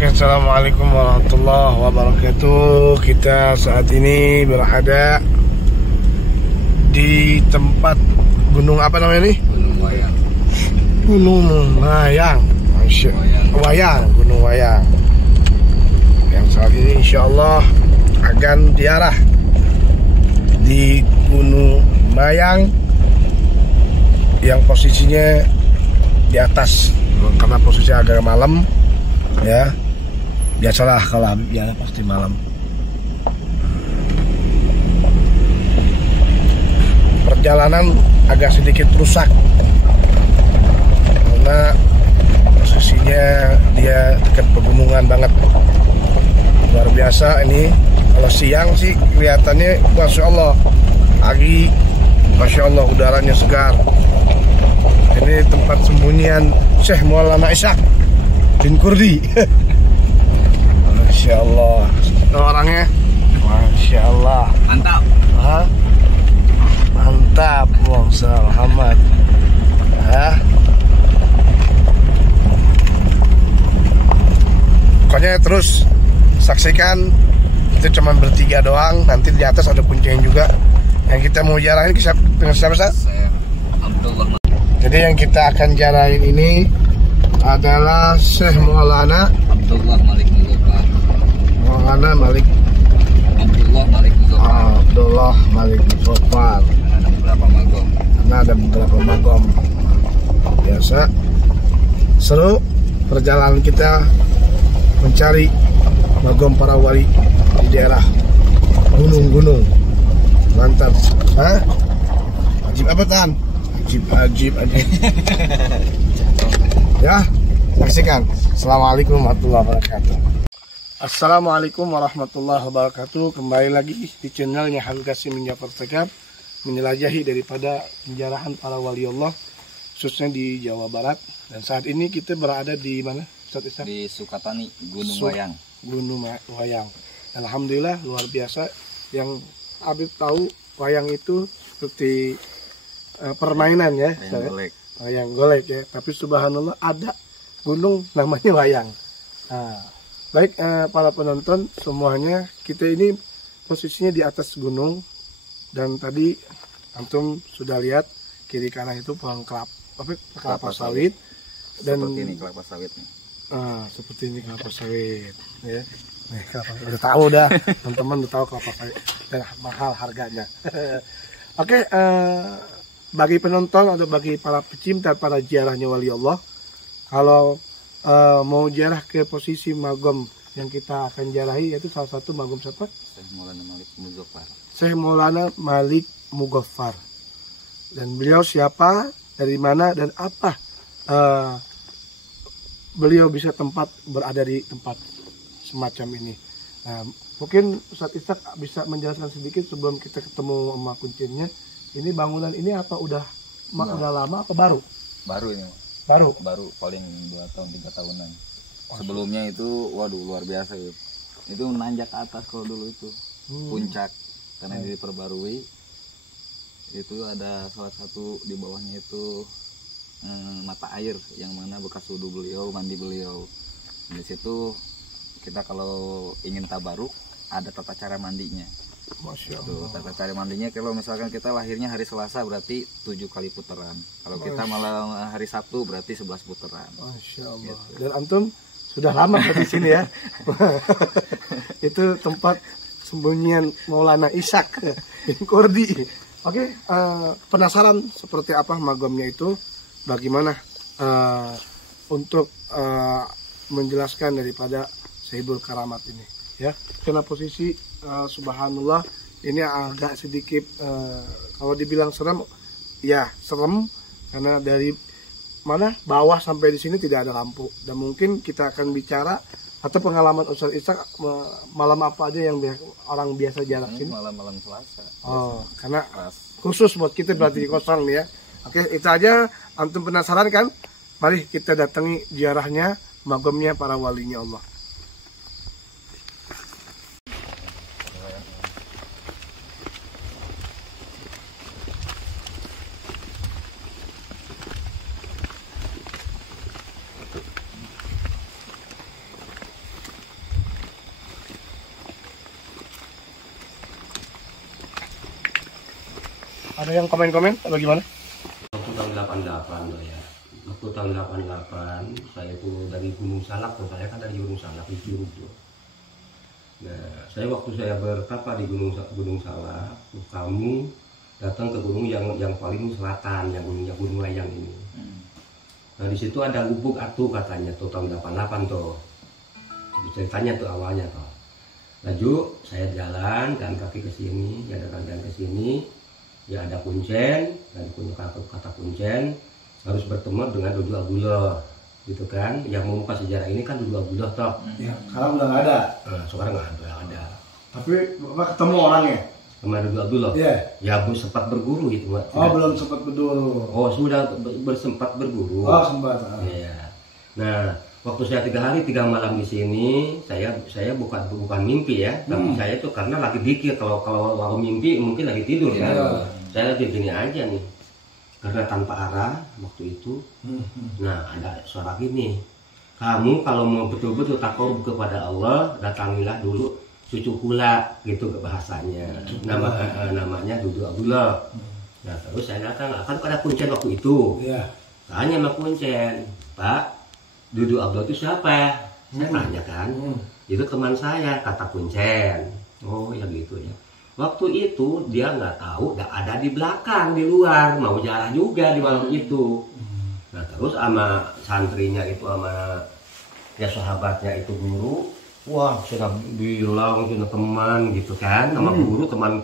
Oke, assalamualaikum warahmatullahi wabarakatuh. Kita saat ini berada di tempat gunung apa namanya nih? Gunung Wayang. Gunung Wayang. Gunung Wayang. Yang saat ini insya Allah akan diarah di Gunung Wayang yang posisinya di atas karena posisinya agak malam. Ya, biasalah kalau ya pasti malam. Perjalanan agak sedikit rusak karena posisinya dia dekat pegunungan banget. Luar biasa ini. Kalau siang sih kelihatannya masya Allah, pagi masya Allah udaranya segar. Ini tempat sembunyian Syekh Maulana Ishaq bin Kurdi. Masya Allah. Orangnya masya Allah. Mantap. Hah? Mantap, Bang Muhammad. Hah? Pokoknya terus saksikan. Itu cuma bertiga doang. Nanti di atas ada kuncinya juga. Yang kita mau jarahin dengan siapa, Ustaz? Saya Abdullah. Jadi yang kita akan jarahin ini adalah Syekh Maulana Abdullah Malik Muzaffar. Maulana Malik Abdullah Malik Muzaffar. Abdullah Malik Muzaffar. Ada beberapa magom. Karena ada beberapa magom. Biasa seru perjalanan kita mencari magom para wali di daerah gunung-gunung. Mantap. Hah? Ajib apa Tan? Ajib. Ya, saksikan. Assalamualaikum warahmatullahi wabarakatuh. Assalamualaikum warahmatullahi wabarakatuh. Kembali lagi di channelnya Habib Qasim bin Ja'far Segar, menjelajahi daripada penjarahan para wali Allah khususnya di Jawa Barat. Dan saat ini kita berada di mana, Ustaz Ishaq? Di Sukatani, Gunung Wayang. Gunung Wayang. Alhamdulillah luar biasa. Yang Habib tahu wayang itu seperti permainan ya, wayang golek ya. Tapi subhanallah ada gunung namanya wayang. Nah, baik para penonton semuanya, kita ini posisinya di atas gunung dan tadi antum sudah lihat kiri kanan itu pohon kelapa sawit dan seperti ini kelapa sawit nih. Seperti ini kelapa sawit ya. Nih, udah tahu dah teman-teman udah tahu kelapa sawit dan mahal harganya. Oke, bagi penonton atau bagi para pecinta para ziarahnya wali Allah, kalau mau ziarah ke posisi magom yang kita akan ziarahi, yaitu salah satu magom siapa? Syekh Maulana Malik Muzaffar. Syekh Maulana Malik Muzaffar. Dan beliau siapa, dari mana dan apa beliau bisa berada di tempat semacam ini. Nah, mungkin Ustaz Ishaq bisa menjelaskan sedikit sebelum kita ketemu sama kuncinya. Ini bangunan ini apa udah lama apa baru? Baru ini. Baru paling 2 tahun 3 tahunan. Sebelumnya itu waduh luar biasa ya. Itu nanjak ke atas kalau dulu itu. Puncak karena ini diperbarui. Itu ada salah satu di bawahnya itu mata air yang mana bekas wudhu beliau, mandi beliau. Di situ kita kalau ingin tabaruk ada tata cara mandinya. Masya Allah. Tata cara mandinya kalau misalkan kita lahirnya hari Selasa berarti 7 kali putaran. Kalau kita malah hari Sabtu berarti 11 putaran. Masya Allah. Gitu. Dan antum sudah lama di sini ya. Itu tempat sembunyian Maulana Ishaq bin Kurdi. Oke, penasaran seperti apa magomnya itu? Bagaimana untuk menjelaskan daripada Saibul Karamat ini ya. Karena posisi subhanallah ini agak sedikit kalau dibilang serem ya serem, karena dari mana bawah sampai di sini tidak ada lampu. Dan mungkin kita akan bicara atau pengalaman Ustaz Ishaq malam apa aja yang orang biasa jarak sini. Malam-malam Selasa. Oh, karena khusus buat kita berarti kosong nih ya. Oke, itu aja. Antum penasaran kan? Mari kita datangi ziarahnya, magomnya para walinya Allah. Ada yang komen-komen atau gimana? Waktu tahun 88 loh ya. Waktu tahun 88 saya itu dari Gunung Salak tuh, saya kan dari Gunung Salak di Curug tuh. Nah, saya waktu saya bertapa di Gunung Salak, kamu datang ke gunung yang paling selatan, yang gunung layang ini. Nah, di situ ada gubuk atu katanya tuh tahun 88 tuh. Ceritanya tuh awalnya tuh. Laju saya jalan kaki ke sini, ya ada jalan ke sini. Ya ada kuncen, dan kata kuncen harus bertemu dengan Dudu Abdullah, gitu kan? Yang membuka sejarah ini kan Dudu Abdullah toh. Ya, sekarang udah nggak ada. Nah, sekarang nggak ada. Tapi Bapak ketemu orangnya? Sama Dudu Abdullah? Iya. Ya sempat berguru gitu, Mbak. Oh, belum sempat berguru. Oh, sudah bersempat berguru. Oh, sempat. Iya. Nah, waktu saya 3 hari 3 malam di sini, saya bukan mimpi ya, tapi saya itu karena lagi pikir kalau mimpi mungkin lagi tidur ya. Saya lagi gini aja nih, karena tanpa arah waktu itu. Nah, ada suara gini, kamu kalau mau betul-betul takut kepada Allah, datangilah dulu cucu kula, gitu ke bahasanya. Namanya Dudu Abdullah. Nah, terus saya datang, kan ada kuncen waktu itu. Iya. Tanya sama kuncen, Pak, Dudu Abdullah itu siapa? Saya tanya kan, itu teman saya, kata kuncen. Oh ya gitu ya. Waktu itu dia nggak tahu, ada di belakang, di luar, mau jalan juga di malam itu. Nah terus sama santrinya itu, sama ya sahabatnya itu guru, wah sudah bilang itu teman gitu kan, sama guru teman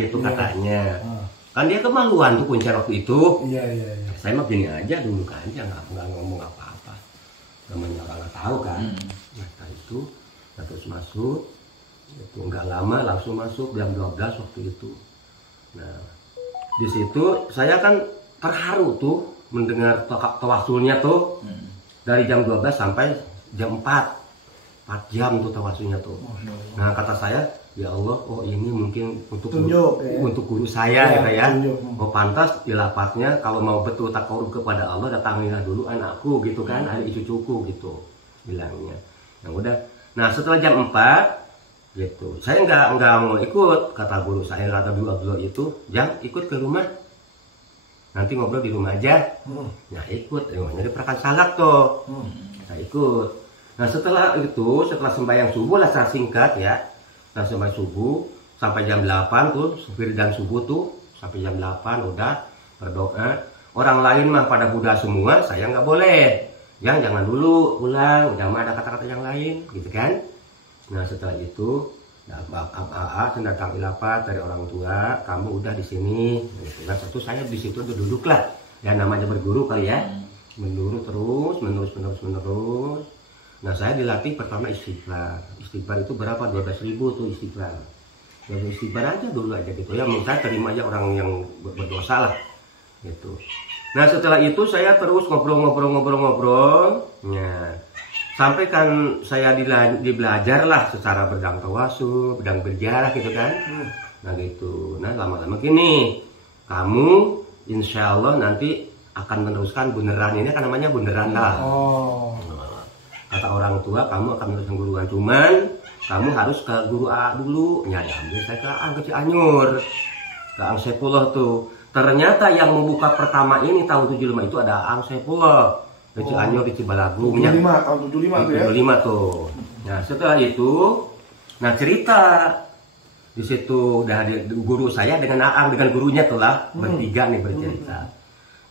gitu katanya. Kan dia kemaluan tuh kuncen waktu itu. Iya. Saya mah gini aja dulu kan, nggak ngomong apa-apa, namanya orang nggak tahu kan. Nah itu terus masuk, itu nggak lama langsung masuk jam 12 waktu itu. Nah di situ saya kan terharu tuh mendengar tawasulnya tuh dari jam 12 sampai jam 4 jam tuh tawasulnya tuh. Nah kata saya, ya Allah, oh ini mungkin untuk guru saya ya. Oh pantas di lapaknya kalau mau betul takut kepada Allah, datangilah dulu anakku gitu kan, adik cucuku gitu bilangnya. Nah udah, nah setelah jam 4 gitu, saya nggak mau ikut, kata guru saya, kata Dudu Abdullah itu, jangan ikut ke rumah, nanti ngobrol di rumah aja. Nah ikut, rumahnya di Perakan Salak tuh. Saya ikut. Nah setelah itu, setelah sembahyang subuh lah, secara singkat ya. Nah sampai subuh, sampai jam 8 tuh, dan subuh tuh, sampai jam 8 udah berdoa. Orang lain mah pada Buddha semua, saya nggak boleh. Jangan dulu pulang, jangan ada kata-kata yang lain, gitu kan. Nah setelah itu, datang ilapat dari orang tua, kamu udah di sini. Nah satu saya di situ duduk lah, ya namanya berguru kali ya, menerus. Nah saya dilatih pertama istighfar. Istighfar itu berapa? 12.000 tuh istighfar. Jadi istighfar aja dulu aja gitu ya. Minta terima aja orang yang berdosa lah gitu. Nah setelah itu saya terus ngobrol. Nah, sampai kan saya dibelajar lah secara berdang tawasul, berdang berjarah gitu kan. Nah gitu. Nah lama-lama gini, kamu insya Allah nanti akan meneruskan beneran, ini kan namanya beneran lah. Kata orang tua, kamu akan meneruskan guruan, cuman kamu harus ke guru A dulu. Ya ambil saya ke Cianjur, ke Ang Sepuluh tuh. Ternyata yang membuka pertama ini tahun 75 itu ada Ang Sepuluh di Cianjur, di Cibalagung. 75, tahun 75 tuh ya. 75 tuh. Nah setelah itu, nah cerita di situ dari guru saya dengan Aang, dengan gurunya tuh lah, bertiga nih bercerita.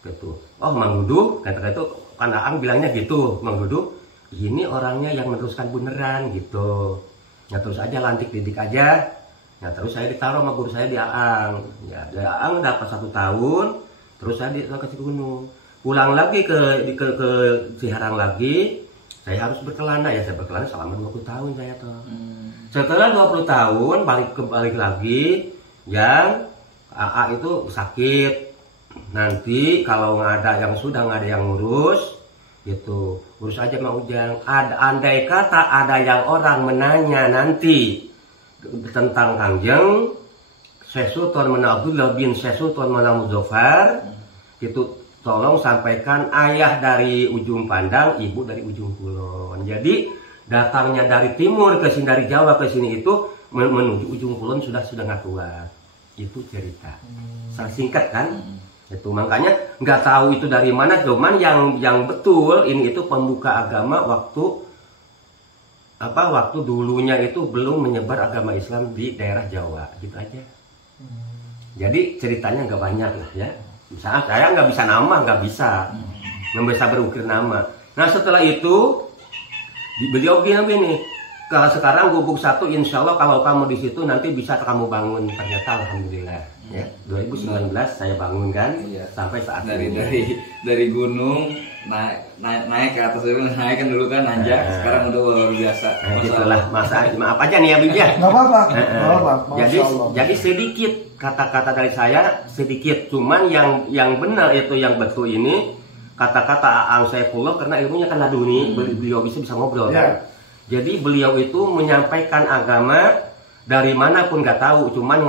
Gitu. Oh Mang Dudu, kata itu kan Aang bilangnya gitu, Mang Dudu ini orangnya yang meneruskan beneran gitu. Ya terus aja lantik didik aja. Ya terus saya ditaruh sama guru saya di Aang. Ya dari Aang dapat 1 tahun, terus saya ke Gunung. Pulang lagi ke Ciharang lagi, saya harus berkelana ya, saya berkelana selama 20 tahun saya tuh. Setelah 20 tahun balik lagi, yang AA itu sakit. Nanti kalau nggak ada yang ngurus gitu, urus aja sama Ujang. Andai kata ada yang orang menanya nanti tentang Kangjeng Syekh Sultan Mana Abdullah bin Syekh Sultan Mana Muzaffar gitu, tolong sampaikan ayah dari ujung pandang, ibu dari ujung kulon. Jadi datangnya dari timur ke sini, dari Jawa ke sini itu menuju ujung kulon sudah nggak kuat. itu cerita. Sangat singkat kan? Itu makanya nggak tahu itu dari mana, cuman yang betul ini itu pembuka agama waktu dulunya itu belum menyebar agama Islam di daerah Jawa, gitu aja. Jadi ceritanya nggak banyak lah ya. Misalnya saya nggak bisa nama, nggak bisa berukir nama. Nah setelah itu beliau gini, kalau sekarang gubuk 1 insya Allah kalau kamu di situ nanti bisa kamu bangun. Ternyata alhamdulillah ya 2019 saya bangun kan, sampai saat dari gunung naik ke atas dulu, naik kan dulu kan nanjak, sekarang udah luar biasa. Itulah maaf aja nih ya Bib ya. Nggak apa-apa. Jadi sedikit kata-kata dari saya sedikit, cuman yang benar itu yang betul ini kata-kata Aang Saifullah, karena ilmunya kan laduni, beliau bisa ngobrol kan. Jadi beliau itu menyampaikan agama dari manapun nggak tahu, cuman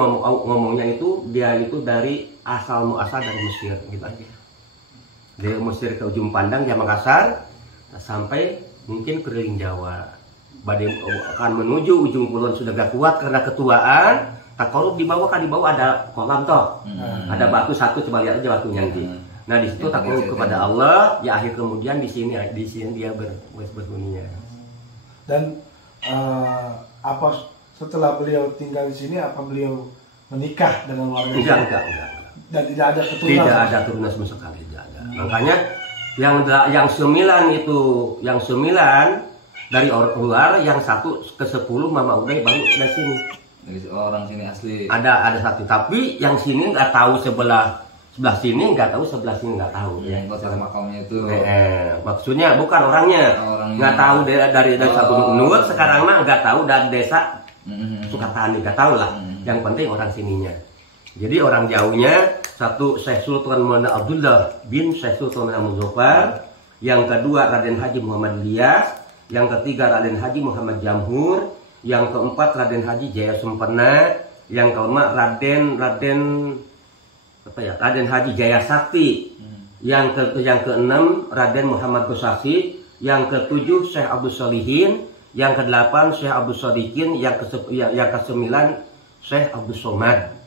ngomongnya itu dia itu dari asal muasal dari Mesir gitu aja. Dari Mesir ke ujung pandang ya Makassar sampai mungkin keliling Jawa. Badai akan menuju ujung kulon sudah gak kuat karena ketuaan. Tak korup di bawah ada kolam toh, ada batu satu, coba lihat aja batunya nanti. Nah di situ takut kepada Allah, ya akhir kemudian di sini dia berbunyinya. Dan apa setelah beliau tinggal di sini, apa beliau menikah dengan warga? Enggak. Dan tidak ada keturunan. Tidak ada turunan sama sekali, tidak ada. Makanya yang 9 dari orang luar, yang 1 ke 10 Mama Uday baru dari sini. Dari orang sini asli. Ada 1, tapi yang sini nggak tahu sebelah sini nggak tahu, sebelah sini nggak tahu. Masalah makamnya itu. Maksudnya bukan orangnya. Nggak tahu dari desa Gunung Unut, sekarang mah nggak tahu dari desa Sukatani, nggak tahu lah. Yang penting orang sininya. Jadi orang jauhnya 1 Syekh Sultan Maulana Abdullah bin Syekh Sultan Muzaffar, yang kedua Raden Haji Muhammad Ilyas, yang ketiga Raden Haji Muhammad Jamhur, yang keempat Raden Haji Jaya Sempena, yang kelima Raden Haji Jaya Sakti, yang keenam Raden Muhammad Kusasi, yang ketujuh Syekh Abdul Solihin, yang kedelapan Syekh Abdul Sodikin, yang kesembilan Syekh Abdul Somad.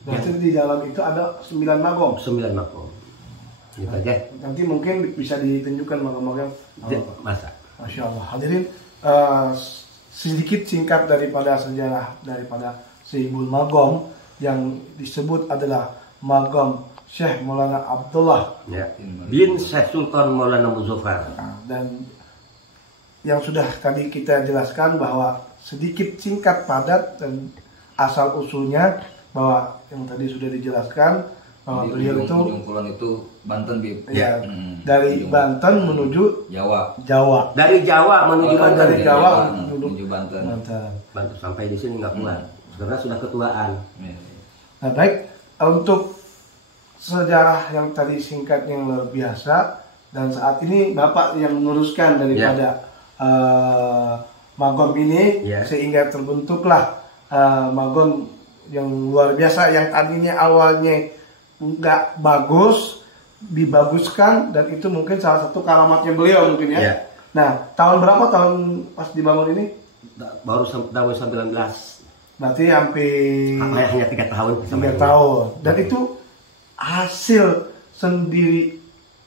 Berarti di dalam itu ada 9 magom. 9 magom. Gitu aja. Nanti mungkin bisa ditunjukkan magom-magom. Masa. Masya Allah. Hadirin, sedikit singkat daripada sejarah daripada Syekhul Magom yang disebut adalah Magom Syekh Maulana Abdullah bin Syekh Sultan Maulana Muzaffar. Dan yang sudah tadi kita jelaskan bahwa sedikit singkat padat dan asal usulnya, bahwa yang tadi sudah dijelaskan bahwa beliau itu ujung kulon itu Banten, Bib. Ya, dari Banten menuju Jawa. Dari Jawa menuju Banten. Dari Jawa menuju Banten. Banten sampai di sini nggak kuat, karena sudah ketuaan. Nah baik, untuk sejarah yang tadi singkat yang luar biasa, dan saat ini Bapak yang meneruskan daripada magom ini, sehingga terbentuklah magom yang luar biasa, yang tadinya awalnya nggak bagus dibaguskan, dan itu mungkin salah satu karamatnya beliau mungkin ya. Nah tahun berapa pas dibangun ini? Baru tahun 19. Berarti hampir hanya 3 tahun. 3 tahun. Dan itu hasil sendiri,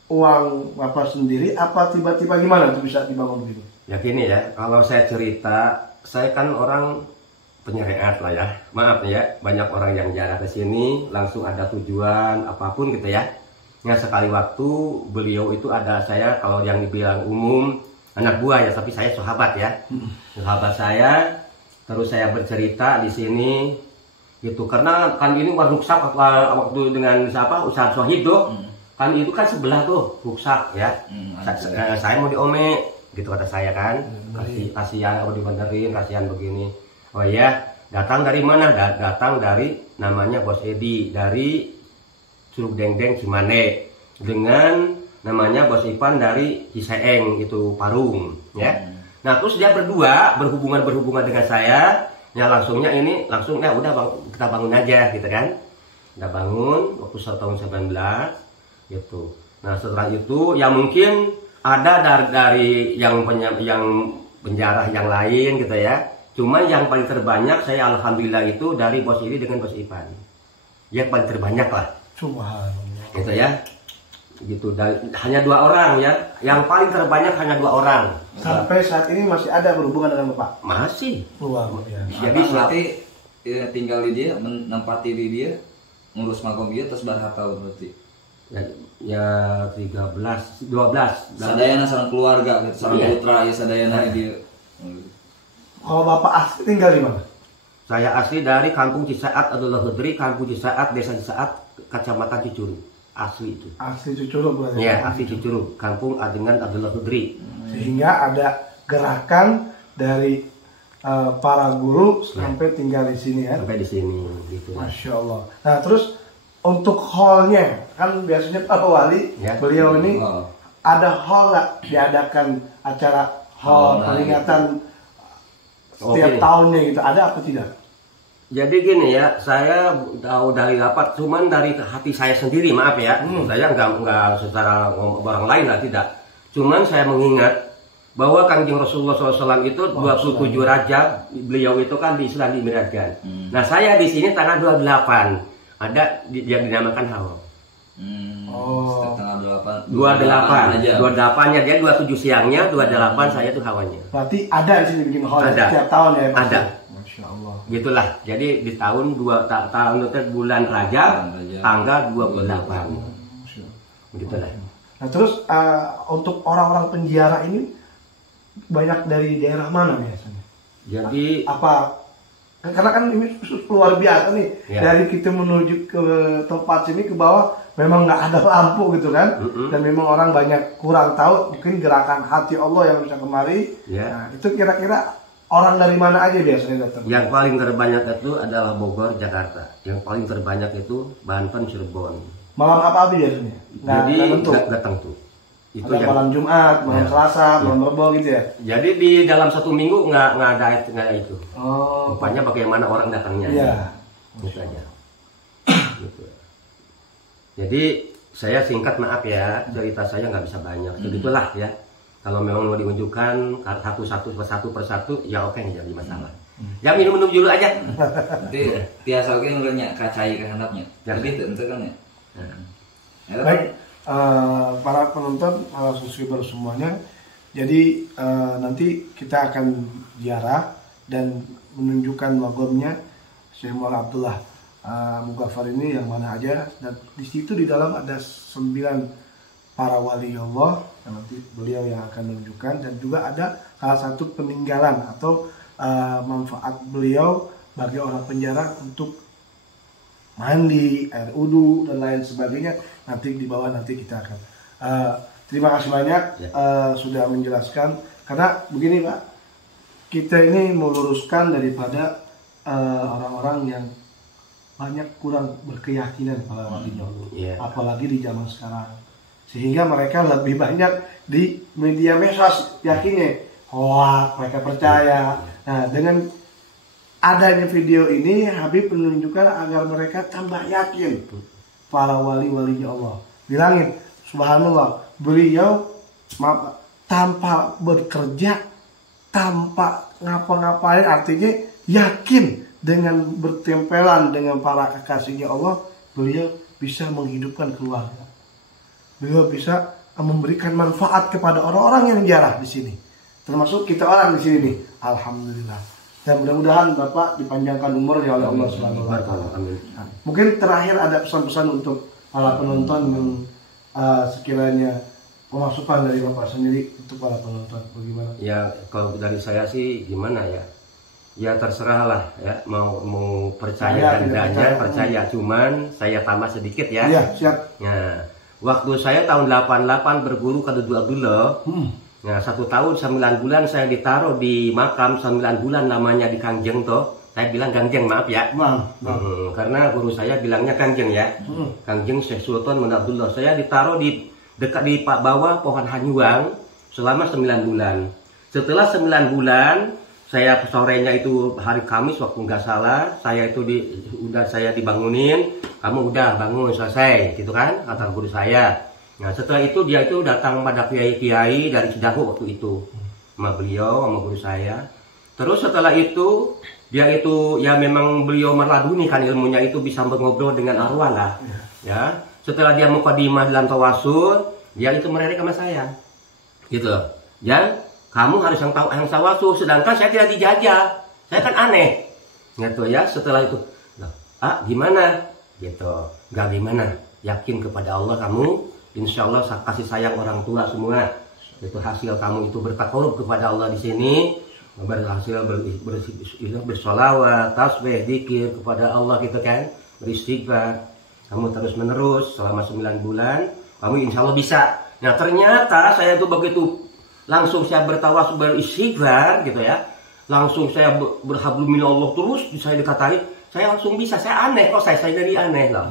uang Bapak sendiri, apa tiba-tiba gimana tuh bisa dibangun gitu? Ya gini ya, kalau saya cerita, saya kan orang penyariat lah ya, maaf ya, banyak orang yang jarang ke sini langsung ada tujuan apapun gitu ya. Yang sekali waktu beliau itu ada, saya kalau yang dibilang umum anak buah ya, tapi saya sahabat ya, sahabat saya. Terus saya bercerita di sini gitu, karena kan ini rucksack waktu dengan siapa Ustaz Sohido, kan itu kan sebelah tuh rucksack ya. Saya mau diome gitu kata saya kan, kasihan kalau dibenerin, kasihan begini. Oh iya, datang dari mana? Datang dari namanya Bos Edi dari Curug Dengdeng Cimande, dengan namanya Bos Ipan dari Ciseeng itu Parung ya. Nah terus dia berdua berhubungan dengan saya, ya langsung ya udah kita bangun aja gitu kan. Kita bangun waktu tahun 19 gitu. Nah setelah itu ya mungkin ada dari yang penjara yang lain gitu ya. Cuma yang paling terbanyak saya alhamdulillah itu dari Bos Edi dengan Bos Ipan. yang paling terbanyak lah. Subhanallah. Gitu ya. Gitu. Hanya 2 orang ya. Yang paling terbanyak hanya 2 orang. Sampai saat ini masih ada berhubungan dengan Bapak? Masih. Luar biasa. Jadi berarti tinggal di dia, menempati di dia, ngurus magom dia terus berapa tahun berarti? Ya 13, 12. Sadayana sareng keluarga, sareng putra ya sadayana di dia. Kalau Bapak asli tinggal di mana? Saya asli dari Kampung Cisaat, Abdullah Hudri, Kampung Cisaat, Desa Cisaat, Kecamatan Cicurug. Asli itu. Asli Cicurug berarti. Ya, asli Cicurug, Kampung Adengan Abdullah Hudri. Sehingga ada gerakan dari para guru sampai tinggal di sini ya. Sampai di sini gitu. Masya Allah. Nah terus untuk hallnya kan biasanya Pak Wali Ya. beliau ini Oh. ada hall nggak diadakan acara hall peringatan setiap tahunnya gitu, ada apa tidak? Jadi gini ya, saya tahu dari apa, cuman dari hati saya sendiri, maaf ya, saya nggak secara orang lain lah, tidak. Cuman saya mengingat bahwa Kanjeng Rasulullah SAW itu 27 Rajab, beliau itu kan di Islam dimi'rajkan. Nah saya di sini tanggal 28, ada yang dinamakan haul. Tanggal 28 nya dia 27 siangnya, 28 saya tuh hawannya. Berarti ada di sini bikin hall Ada. setiap tahun ya? Mas? Ada. Masya Allah. Gitulah. Jadi di tahun tahun itu bulan Rajab tanggal 28. Begitulah. Nah terus untuk orang-orang penjara ini banyak dari daerah mana biasanya? Jadi Apa? Karena kan ini luar biasa nih, Ya. dari kita menuju ke tempat sini ke bawah memang nggak ada lampu gitu kan, dan memang orang banyak kurang tahu mungkin gerakan hati Allah yang bisa kemari. Ya. Nah, itu kira-kira orang dari mana aja biasanya datang? yang paling terbanyak itu adalah Bogor, Jakarta. Yang paling terbanyak itu Banten, Cirebon. Malam apa biasanya? Jadi Nggak tentu. nggak tentu. Itu Ada yang malam Jumat, malam Ya. Selasa, malam Rebo gitu ya? jadi di dalam 1 minggu nggak ada itu. Oh, Rupanya bagaimana orang datangnya. iya. Gitu aja. Gitu. Jadi saya singkat, maaf ya, cerita saya nggak bisa banyak. Begitulah ya. Kalau memang mau diunjukkan satu persatu ya oke, nggak jadi masalah. Ya minum dulu aja. Nanti tiasa oke nurnya kacai ke handapnya. Ya. Jadi itu kan ya. Baik, para penonton, para subscriber semuanya. Jadi nanti kita akan ziarah dan menunjukkan magomnya Syekh Maulana Abdullah Mughafar ini yang mana aja, dan di situ di dalam ada 9 para wali Allah yang nanti beliau yang akan menunjukkan, dan juga ada salah satu peninggalan atau manfaat beliau bagi orang penjara untuk mandi, air wudhu dan lain sebagainya. Nanti di bawah nanti kita akan terima kasih banyak sudah menjelaskan, karena begini Pak, kita ini meluruskan daripada orang-orang yang banyak kurang berkeyakinan pada wali Allah, apalagi di zaman sekarang, sehingga mereka lebih banyak di media medsos yakinnya, wah mereka percaya. Nah dengan adanya video ini, Habib menunjukkan agar mereka tambah yakin para wali-walinya Allah. Bilangin, subhanallah, beliau tanpa bekerja, tanpa ngapa-ngapain, artinya yakin dengan bertempelan dengan para kekasihnya Allah, beliau bisa menghidupkan keluarga. Beliau bisa memberikan manfaat kepada orang-orang yang jarah di sini. Termasuk kita orang di sini nih. Alhamdulillah. Dan mudah-mudahan Bapak dipanjangkan umurnya oleh Allah Subhanahu wa taala. Mungkin terakhir ada pesan-pesan untuk para penonton yang sekiranya pemasukan dari Bapak sendiri untuk para penonton bagaimana? Ya kalau dari saya sih gimana ya? Ya terserah lah ya, mau percaya tidaknya percaya, cuman saya tambah sedikit ya. Iya, siap. Nah, waktu saya tahun 88 berguru ke Dudu Abdullah. Nah, 1 tahun 9 bulan saya ditaruh di makam 9 bulan, namanya di Kangjeng toh. Saya bilang Kangjeng, maaf ya. Karena guru saya bilangnya Kangjeng ya. Kangjeng Syekh Sultan Muhammad Abdullah. Saya ditaruh di dekat di bawah pohon hanyuang selama 9 bulan. Setelah 9 bulan, saya sorenya itu hari Kamis waktu nggak salah, saya itu saya dibangunin, kamu udah bangun selesai, gitu kan, kata guru saya. Nah setelah itu dia itu datang pada kiai-kiai dari Cidahu waktu itu, sama beliau, sama guru saya. Terus setelah itu dia itu ya memang beliau merladuni kan ilmunya itu bisa ngobrol dengan arwah lah. Ya. Setelah dia mukadimah dalam tawasul, dia itu mererek sama saya. Gitu. Ya, kamu harus yang tahu yang tawasul, sedangkan saya tidak dijajah. Saya kan aneh. Gitu ya. Setelah itu, gimana? Gitu. Gak gimana. Yakin kepada Allah kamu, insya Allah kasih sayang orang tua semua. Itu hasil kamu itu bertakarub kepada Allah di sini. Berhasil bersolawat, tasbih, dzikir kepada Allah gitu kan, beristighfar. Kamu terus menerus selama 9 bulan, kamu insya Allah bisa. Nah ternyata saya itu begitu langsung saya bertawasul beristighfar gitu ya, langsung saya berhablum minallah terus saya dikatain, saya langsung bisa. Saya aneh kok, saya jadi aneh lah.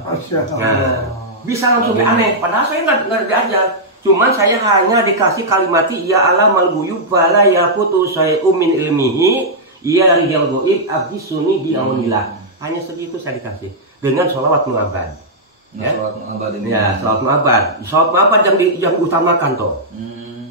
Nah bisa langsung aneh, padahal saya nggak diajar. Cuman saya hanya dikasih kalimati ya alamal ghuyub fala yaqutu syai'un min ilmihi ya rijal ghaib abdi sunni bi aunillah. Hanya segitu saya dikasih dengan sholawat mu'abad. Ya, sholawat mu'abad ini. Ya, sholawat mu'abad. Sholawat mu'abad yang utamakan toh.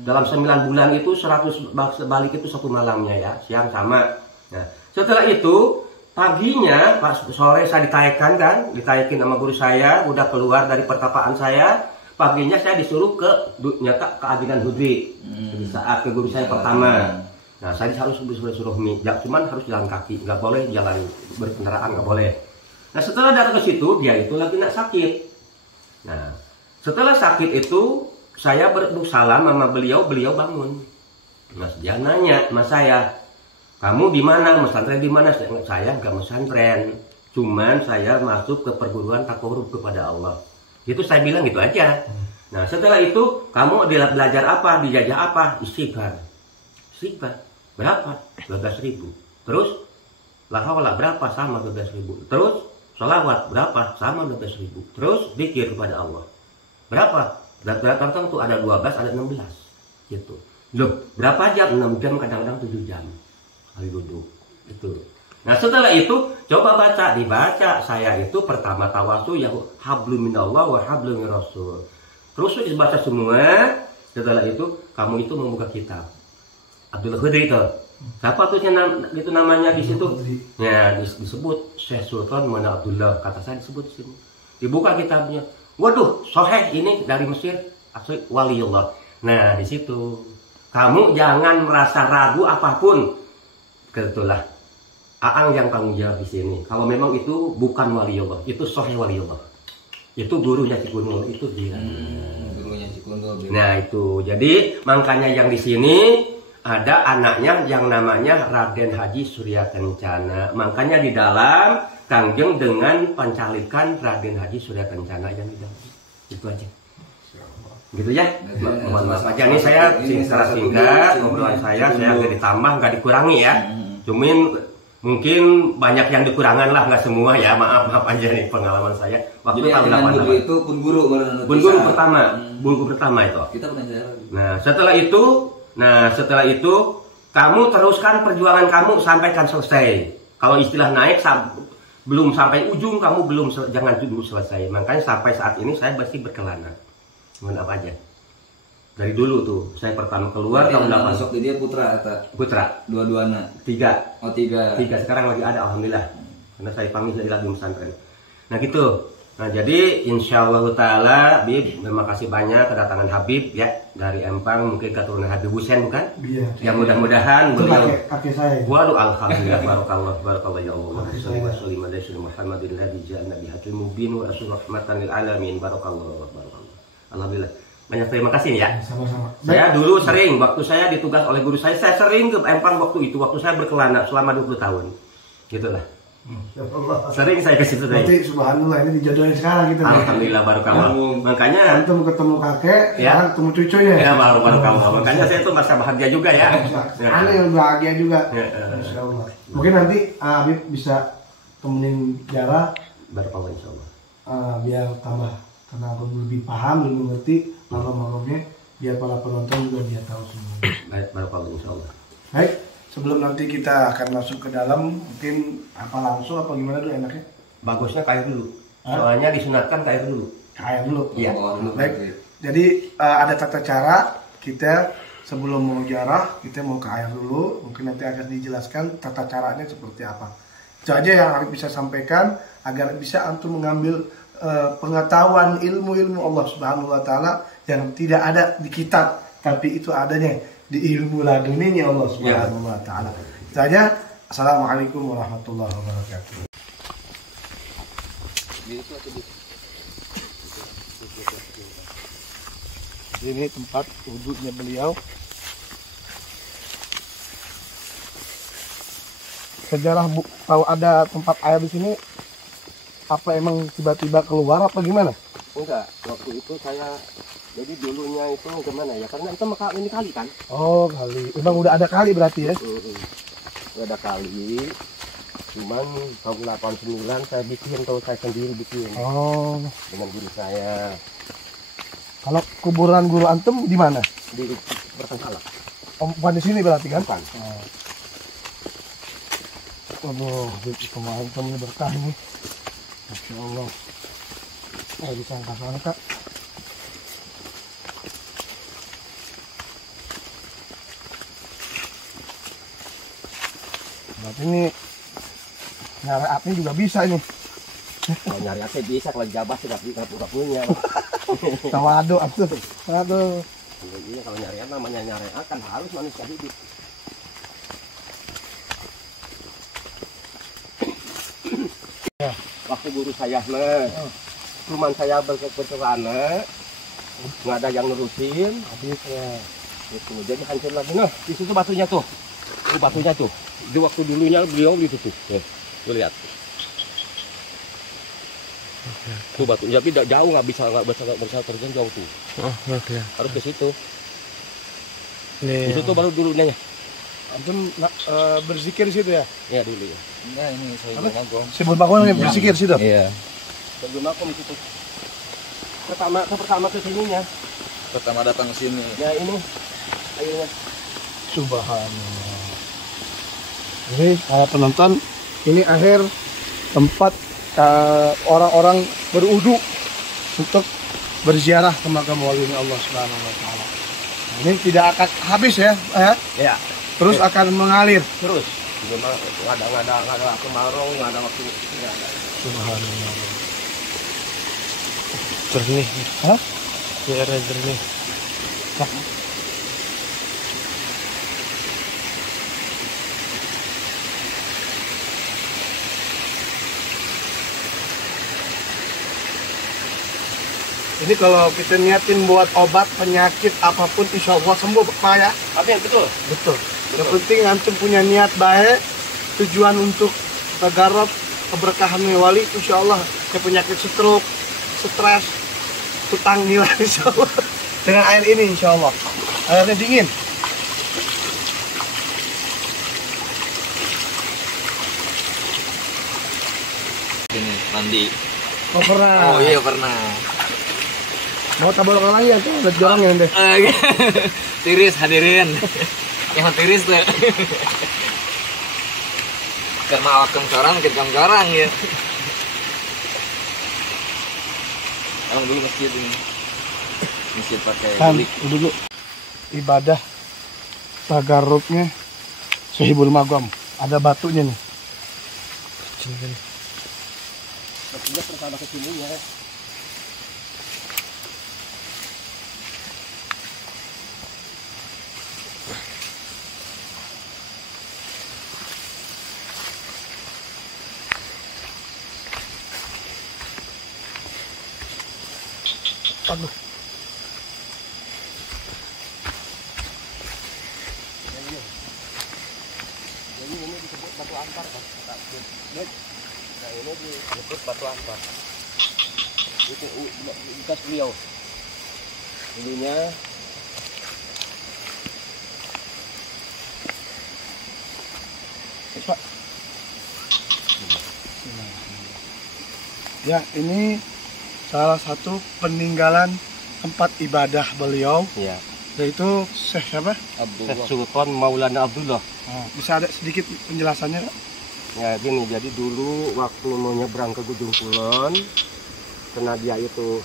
Dalam 9 bulan itu 100 balik itu 1 malamnya ya, siang sama. Nah, setelah itu paginya pas sore saya ditayakin sama guru saya, udah keluar dari pertapaan saya. Paginya saya disuruh ke Aginan Hudri saat ke guru saya pertama. Nah saya harus suruh mijak, cuman harus jalan kaki, nggak boleh jalan berkendaraan, nggak boleh. Nah setelah datang ke situ dia itu lagi nak sakit. Nah setelah sakit itu saya bersalam sama beliau bangun. Mas dia nanya sama saya, kamu di mana? Mesantren di mana? Saya nggak mesantren, cuman saya masuk ke perguruan takarub kepada Allah. Itu saya bilang gitu aja. Nah setelah itu kamu belajar apa, dijajah apa? Istighfar. Berapa? 12.000. Terus la haula berapa? Sama 12.000. Terus sholawat berapa? Sama 12.000. Terus zikir kepada Allah berapa? Tertentu ada 12, ada 16 gitu. Loh, berapa jam? 6 jam, kadang-kadang 7 jam kali duduk itu. Nah setelah itu coba dibaca saya itu pertama tawasul yang hablum minallah wa hablum min rasul. Terus dibaca semua. Setelah itu kamu itu membuka kitab Abdullah Hudri itu. Siapa tuh itu namanya di situ? Ya disebut Syekh Sultan Mana Abdullah, kata saya disebut di sini. Dibuka kitabnya. Waduh, sahih ini dari Mesir, asli waliullah. Nah di situ kamu jangan merasa ragu apapun. Kebetulan Aang yang tanggung jawab di sini. Kalau memang itu bukan waliullah, itu sahih waliullah. Itu gurunya Cikundul itu dia. Gurunya Cikundul. Nah itu, jadi makanya yang di sini ada anaknya yang namanya Raden Haji Surya Kencana. Makanya di dalam Kangjeng dengan pencalikan Raden Haji Surya Kencana yang di dalam. Itu aja. Gitu ya. Mohon maaf aja nih saya secara singkat obrolan saya nggak ditambah nggak dikurangi ya. Cuman mungkin banyak yang dikurangan lah, nggak semua ya, maaf aja nih pengalaman saya waktu tahun 88 itu pun guru pertama itu kita nah setelah itu kamu teruskan perjuangan kamu sampaikan selesai. Kalau istilah naik belum sampai ujung kamu jangan dulu selesai. Makanya sampai saat ini saya masih berkelana. Mohon apa aja dari dulu tuh saya pertama keluar tahun 8 masuk dia putra dua-duanya 3 sekarang lagi ada alhamdulillah karena saya panggil dari lagi pesantren. Nah gitu. Nah jadi insyaallah taala Bib, terima kasih banyak kedatangan Habib ya dari Empang, mungkin keturunan Habib Husain bukan? Iya. Yang mudah-mudahan beliau kakek saya. Waduh alhamdulillah barakallah ya Allah. Sallallahu alaihi wa sallam Muhammadin ladzi ja'alna bihaqqil mubin wa rahmatan lil alamin barakallah. Alhamdulillah. Banyak terima kasih ya. Sama-sama. Saya dulu sering waktu saya ditugas oleh guru saya sering ke Empang waktu saya berkelana selama 20 tahun. Gitulah. Sering saya ke situ. Berarti subhanallah ini dijodohin sekarang gitu. Alhamdulillah barokallah. Makanya ketemu kakek, ya ketemu cucunya. Ya barokallah. Makanya saya tuh merasa bahagia juga ya. Aneh yang bahagia juga. Insyaallah. Mungkin nanti Habib bisa temenin Jara barokallah insyaallah. Biar tambah karena aku lebih paham, lebih mengerti malam-malamnya, biar para penonton juga dia tahu semua. Baik, barokallah insyaallah. Baik. Sebelum nanti kita akan masuk ke dalam, mungkin apa langsung apa gimana dulu enaknya? Bagusnya kayak dulu. Soalnya disunatkan kayak dulu. Kayak dulu. Iya. Baik. Jadi ada tata cara kita sebelum mau ziarah kita mau ke air dulu, mungkin nanti akan dijelaskan tata caranya seperti apa. Itu aja yang Arif bisa sampaikan agar bisa antum mengambil pengetahuan ilmu-ilmu Allah Subhanahu wa taala yang tidak ada di kitab, tapi itu adanya di ilmu laduninya Allah Subhanahu wa taala. Itu aja. Assalamualaikum warahmatullahi wabarakatuh. Ini tempat wudhunya beliau. Sejarah tahu ada tempat air di sini, apa emang tiba-tiba keluar apa gimana? Enggak, waktu itu saya jadi dulunya itu gimana ya? Karena itu ini kali kan? Oh, kali. Emang udah ada kali berarti ya? Udah ada kali. Cuman tahun 89 saya bikin tuh, saya sendiri bikin. Oh, dengan guru saya. kalau kuburan guru antum di mana? Di Bertengkala. Oh, bukan di sini berarti kan? Bukan. Aduh, kemarin temen berkah nih. Masya Allah. Disangka-sangka. Berarti ini nyari api juga bisa ini. Kalau nyari api bisa, kalau jabah sih nggak punya. Tawadu, aduh. Aduh. Iya, kalau nyari namanya nyari akan harus manusia hidup. Waktu guru saya cuman saya berkelana, nggak ada yang nerusin, habis ya. Gitu. Jadi hancur lagi. Nah, di situ batunya tuh. Itu batunya tuh. Di waktu dulunya beliau di situ. Tuh lihat. Tuh batu, tapi tidak jauh, nggak bisa terjun jauh tuh. Oh, oke. Harus ke situ. Nih. Di situ baru dulunya ya. Antum berzikir di situ ya? Iya dulu ya. Enggak, ini saya Magom. Sebelum bangun berzikir situ. Iya. Sebelum aku di situ. Pertama ke sininya. Pertama datang ke sini. Ya ini airnya. Subhanallah. Ini para penonton, ini akhir tempat orang-orang berwudu untuk berziarah ke makam walinya Allah Subhanahu wa taala. Ini tidak akan habis ya, Ya. terus akan mengalir. Terus. Memang nggak ada kemarau, nggak ada waktu. Ya. Subhanallah. Jernih. Hah? Daerah jernih. Ini kalau kita niatin buat obat penyakit apapun, insya Allah sembuh Pak ya. Tapi yang betul. Betul. Yang penting antum punya niat baik, tujuan untuk tagarab keberkahan wali, insya Allah ke penyakit stroke, stres, hutang hilang insya Allah. Dengan air ini insya Allah. Airnya dingin. Ini mandi. Oh pernah. Oh iya pernah. Mau tabur lagi ya tuh, ada jorongnya deh. Tiris hadirin. Yang tiris tuh. Karena awak kengkarang, kengkarang ya. Emang dulu masjid ini. Masjid pakai Kan, bilik. dulu ibadah tagarrubnya Sohibul Magom. Ada batunya nih. Batunya pertama ke sininya. Aduh. Jadi ini disebut batu ampar kan? Nah ini disebut batu ampar. Itu bekas beliau. Dulunya Pak. Ya, ini salah satu peninggalan tempat ibadah beliau, ya. yaitu Syekh siapa? Syekh Sultan Maulana Abdullah. Bisa ada sedikit penjelasannya, Pak? Ya gini, jadi dulu waktu mau nyebrang ke Gunung Kulon, karena dia itu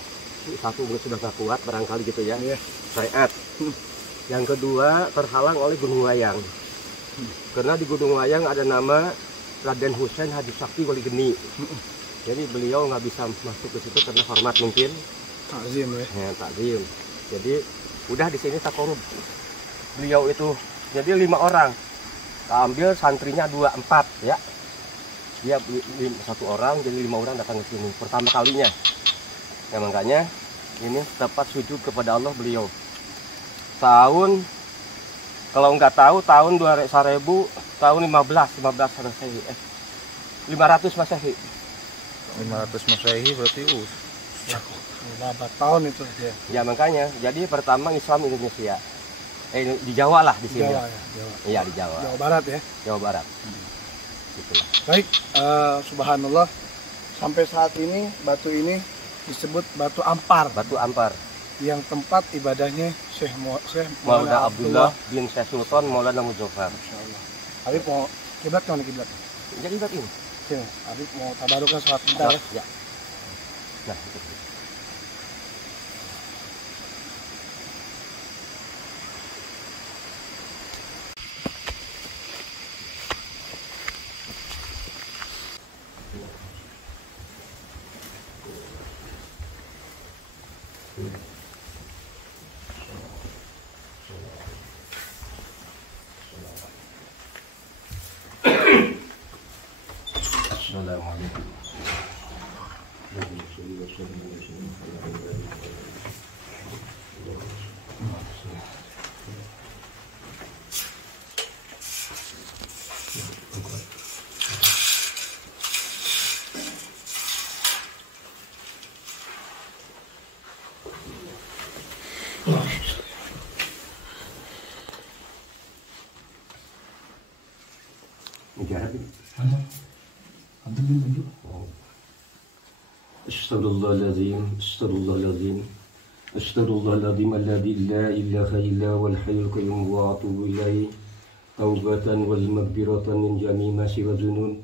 satu sudah gak kuat barangkali gitu ya. Iya. Syai'at. Yang kedua terhalang oleh Gunung Layang. Karena di Gunung Layang ada nama Raden Husein Haji Sakti Wali Geni. Jadi beliau nggak bisa masuk ke situ karena hormat mungkin. Takzim ya. Ya, takzim. Jadi udah di sini takorup. Beliau itu jadi 5 orang. Ambil santrinya 2, 4 ya. Dia 1 orang jadi 5 orang datang ke sini pertama kalinya. Ya makanya ini tepat sujud kepada Allah beliau. Tahun kalau nggak tahu tahun 2000 tahun 500 Masehi. 500 Masehi. 500 Masehi berarti Berapa tahun itu ya? Ya makanya jadi pertama Islam Indonesia. Di Jawa lah di sini. Jawa ya, Jawa. Iya di Jawa. Jawa Barat ya. Jawa Barat. Itulah. Baik, subhanallah. Sampai saat ini batu ini disebut Batu Ampar. Batu Ampar. Yang tempat ibadahnya Syekh Maulana Abdullah bin Syekh Sultan Maulana Muzaffar. Masyaallah. Habib mau kiblat kemana kiblat? Jadi kiblat ini. Sini, Habib mau tabarukan sholat bentar ya. Ya. Nah, itu. Assalamualaikum. Astaghfirullahaladzim, astaghfirullahaladzim, astaghfirullahaladzim alladzi la ilaha illa wal hayyul qayyum wa atubu ilaihi taubatan wal maghfiratan min jami'i ma siwa dzunun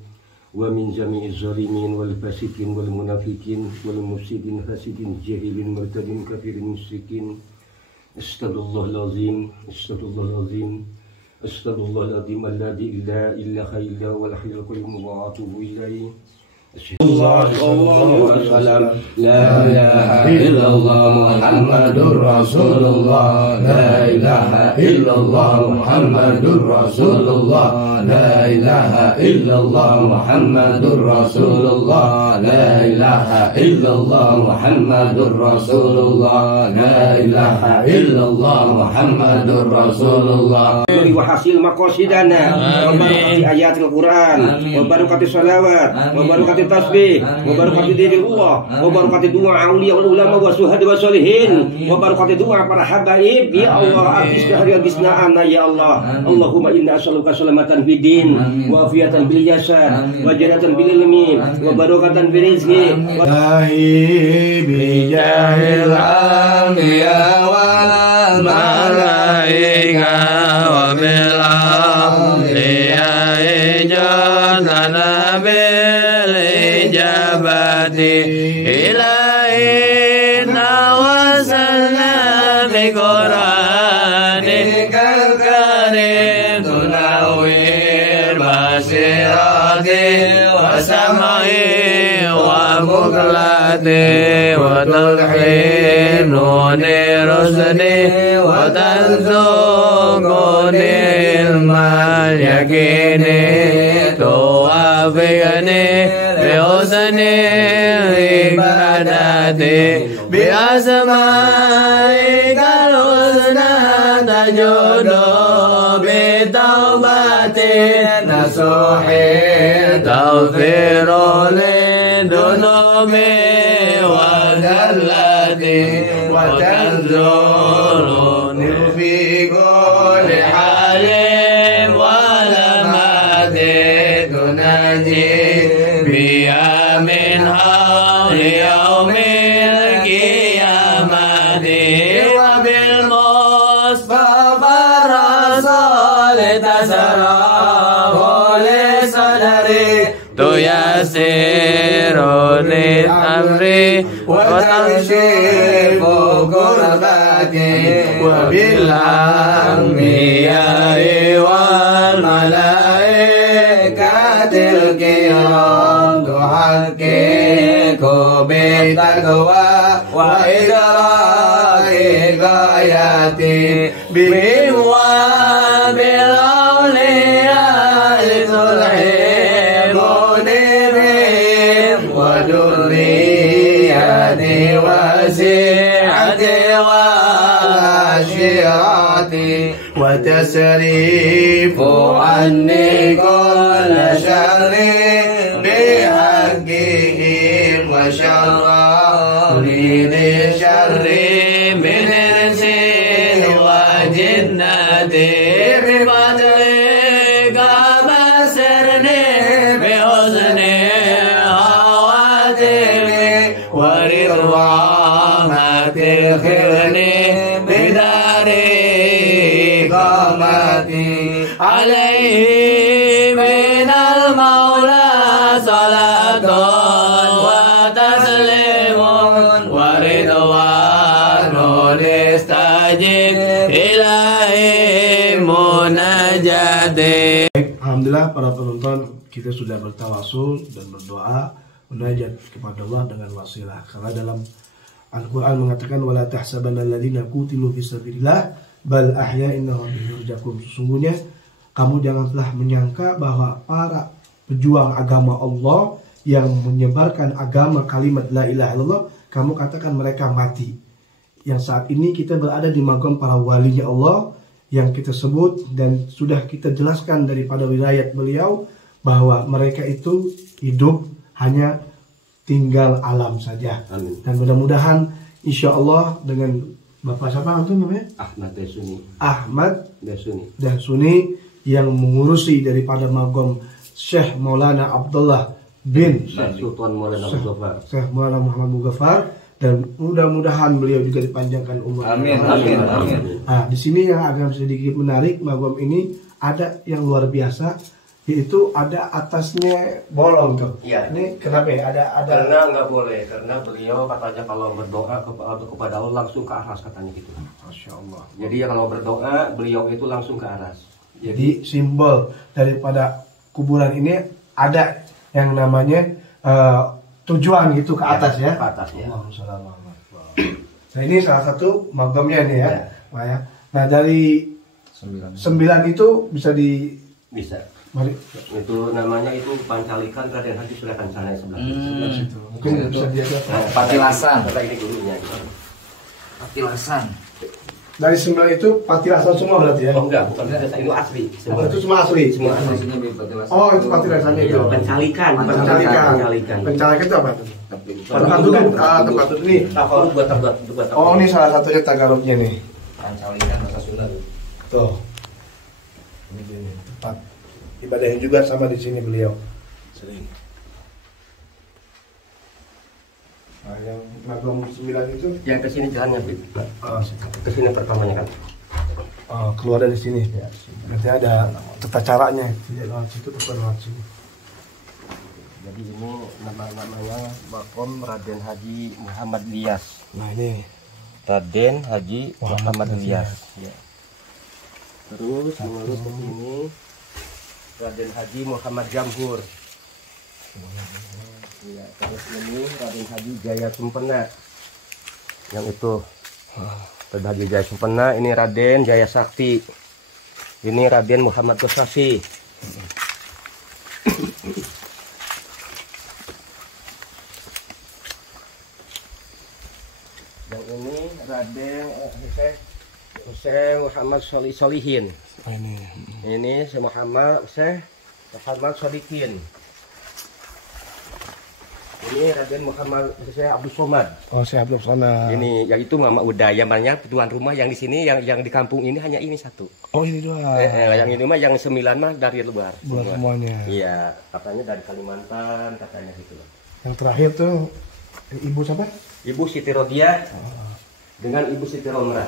wa min jami'i zalimin wal fasiqin wal munafiqin wal mufsidin hasidin jahilin murtadin kafirin musyrikin. Astaghfirullahaladzim, astaghfirullahaladzim, astaghfirullahaladzim alladzi la ilaha illa wal hayyul qayyum wa atubu ilaihi. Allah la ilaha illallah Muhammadur Rasulullah la ilaha illallah Muhammadur Rasulullah la ilaha illallah Muhammadur Rasulullah la ilaha illallah Muhammadur Rasulullah la ilaha illallah Muhammadur Rasulullah wa hasil maqasidana wa barakati ayatil Quran wa barakati shalawat wa barakati tasbih wa barakati dzikrillah wa barakati doa auliya wal ulama wa syuhada wa sholihin wa barakati doa para habaib ya Allah abisna ana ya Allah Allahumma inna as'aluka salamatan fid din wa afiatan bil jasad wa jannatan bil ilmi wa barakatan bil rizqi wa bi jahil anbiya wal malaika wa bil awliya jannana إلهي وصلنا بقرآنك الكريم تنور بصيرتي وسمعي وبكرتي وتلحنني رشدي وترزقني المال يقيني توافقني بحسن عبادتي بأسمائك الحسنى تجود بتوبتي نصوحي تغفر لذنوبي وذلتي وتنظرني في كل حال ولمات تنادي بها من حول يوم القيامة وبالمصطفى الرسول تسرى لصدري تيسر أولي الأمر وتكشيف كرباتي وبالأنبياء والملائكة الكرام تحقق بالتقوى وإدراك غاياتي بهم وبالأولياء تلحقني بهم وذريتي وسعتي وعشيرتي وتصريف عني كل شر بحقهم وشرني لشر من إنس وجنتي بفضلك بسرني بحسن خواتمي ورضوانك خذني بدار قامتي عليه من المولى صلاة وتسليم ورضوان استجب إلهي مناجاتي. Alhamdulillah para penonton, kita sudah bertawasul dan berdoa munajat kepada Allah dengan wasilah. Karena dalam Al-Quran mengatakan wala tahsabanna alladziina qutilu fisabilillah bal ahya'in yurzaqun. Sesungguhnya kamu janganlah menyangka bahwa para pejuang agama Allah yang menyebarkan agama kalimat la ilaha illallah, kamu katakan mereka mati. Yang saat ini kita berada di maqam para walinya Allah yang kita sebut dan sudah kita jelaskan daripada wilayah beliau bahwa mereka itu hidup hanya tinggal alam saja. Amin. Dan mudah-mudahan insya Allah dengan Bapak siapa itu namanya? Ahmad Dasuni. Ahmad Dasuni. Dasuni yang mengurusi daripada magom Syekh Maulana Abdullah bin Sultan Maulana Muzaffar. Syekh Maulana Muhammad Muzaffar, dan mudah-mudahan beliau juga dipanjangkan umur. Amin, amin, amin. Nah, di sini yang agak sedikit menarik magom ini ada yang luar biasa, yaitu ada atasnya bolong tuh. Iya. Ini kenapa ya? Ada Karena nggak boleh, karena beliau katanya kalau berdoa kepada Allah langsung ke aras katanya gitu. Masya Allah. Jadi ya kalau berdoa beliau itu langsung ke aras. Jadi simbol daripada kuburan ini ada yang namanya tujuan gitu ke atas ya. Ke atas ya. Nah ini salah satu magamnya nih ya. Ya. Nah, ya. Nah dari 9 itu bisa Bisa. mari Itu namanya itu Pancalikan Raden Haji Sulaiman Sana sebelah situ. mungkin bisa dia Patilasan. Kata ini gurunya. Patilasan. dari 9 itu patilasan semua berarti ya. Oh enggak, bukan patilasan, itu asli. Oh, itu semua asli. Semua asli. Maksudnya beli patilasan. Oh itu patilasannya itu. Pencalikan. Pencalikan. Pencalikan itu apa tuh? Tempat duduk. Tempat duduk nih. Buat Oh ini salah satunya tagaruknya nih. Pancalikan bahasa Sunda. Tuh. Ini dia nih, tempat ibadahnya juga sama di sini beliau. Sering. Nah, yang magom 9 itu yang ke sini jalannya, Bib. situ. Ke sini pertamanya kan. Keluar dari sini. Berarti ada tata caranya. Tidak lewat situ, bukan lewat sini. Jadi ini namanya Makom Raden Haji Muhammad Ilyas. Nah ini Raden Haji Muhammad Ilyas. Ya. Terus mengurus ke sini Raden Haji Muhammad Jamhur. Ya, terus ini Raden Haji Jaya Sumpena. Yang itu Raden Haji Jaya Sumpena, ini Raden Jaya Sakti. Ini Raden Muhammad Gosasi. Yang ini Raden Syekh Muhammad Solihin. Ini Syekh Muhammad Solihin. Ini Raden Muhammad Syekh Abdul Somad. Oh, Syekh Abdul Somad. Ini yang itu Mama Udaya, banyak tuan rumah yang di sini yang di kampung ini hanya ini satu. Oh, ini dua. Yang ini mah yang 9 mah dari luar. Bukan semuanya. Iya, katanya dari Kalimantan, katanya gitu. Yang terakhir tuh Ibu siapa? Ibu Siti Rodiah dengan Ibu Siti Romrah.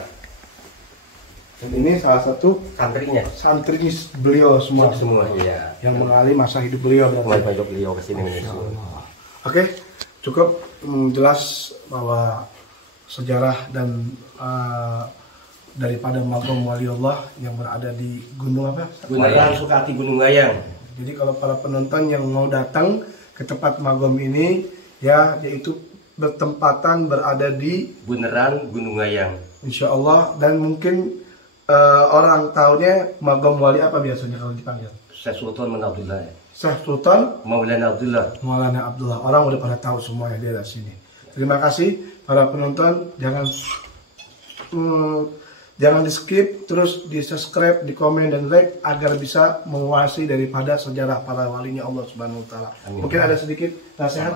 Dan ini salah satu Santrinya. santri beliau semua. Semua, iya. Yang mengalami masa hidup beliau. Mulai hidup beliau ke sini. Oke, cukup jelas bahwa sejarah dan daripada magom waliullah yang berada di gunung apa? Beneran Sukati Gunung Wayang. Jadi kalau para penonton yang mau datang ke tempat magom ini, ya, yaitu bertempatan berada di Beneran Gunung Wayang. Insya Allah, dan mungkin orang tahunya magom wali apa biasanya kalau dipanggil? Syekh Sultan Abdullah. Syekh Sultan Maulana Abdullah. Maulana Abdullah. Orang udah pada tahu semua ya di sini. Terima kasih para penonton, jangan di skip, terus di subscribe, di komen dan like agar bisa menguasai daripada sejarah para walinya Allah Subhanahu Wa Taala. Mungkin ada sedikit nasihat,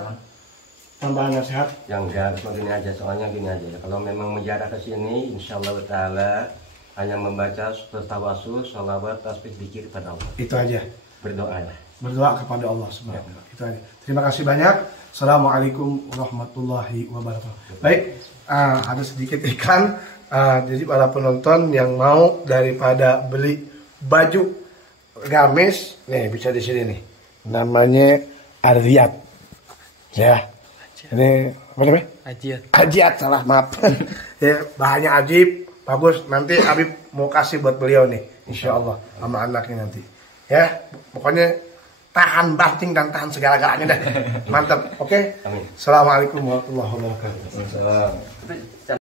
tambahan nasihat. Yang enggak, cuma gini aja, soalnya gini aja. Kalau memang menjarah ke sini, insya Allah Taala hanya membaca tawasul, sholawat, tasbih, zikir pada Allah. Itu aja. Berdoa ya. Berdoa kepada Allah Subhanahu Wa Taala. Itu aja. Terima kasih banyak. Assalamualaikum warahmatullahi wabarakatuh. Baik, ada sedikit iklan. Jadi para penonton yang mau daripada beli baju gamis, nih bisa di sini nih. Namanya Ardiat. Ya. Ini apa namanya? Ajiat, salah, maaf. Ya, bahannya ajib, bagus. Nanti Habib mau kasih buat beliau nih, insya Allah sama anaknya nanti. Ya, pokoknya tahan banting dan tahan segala-galanya dah. Mantap. Oke? Amin. Assalamualaikum warahmatullahi wabarakatuh. Assalamualaikum.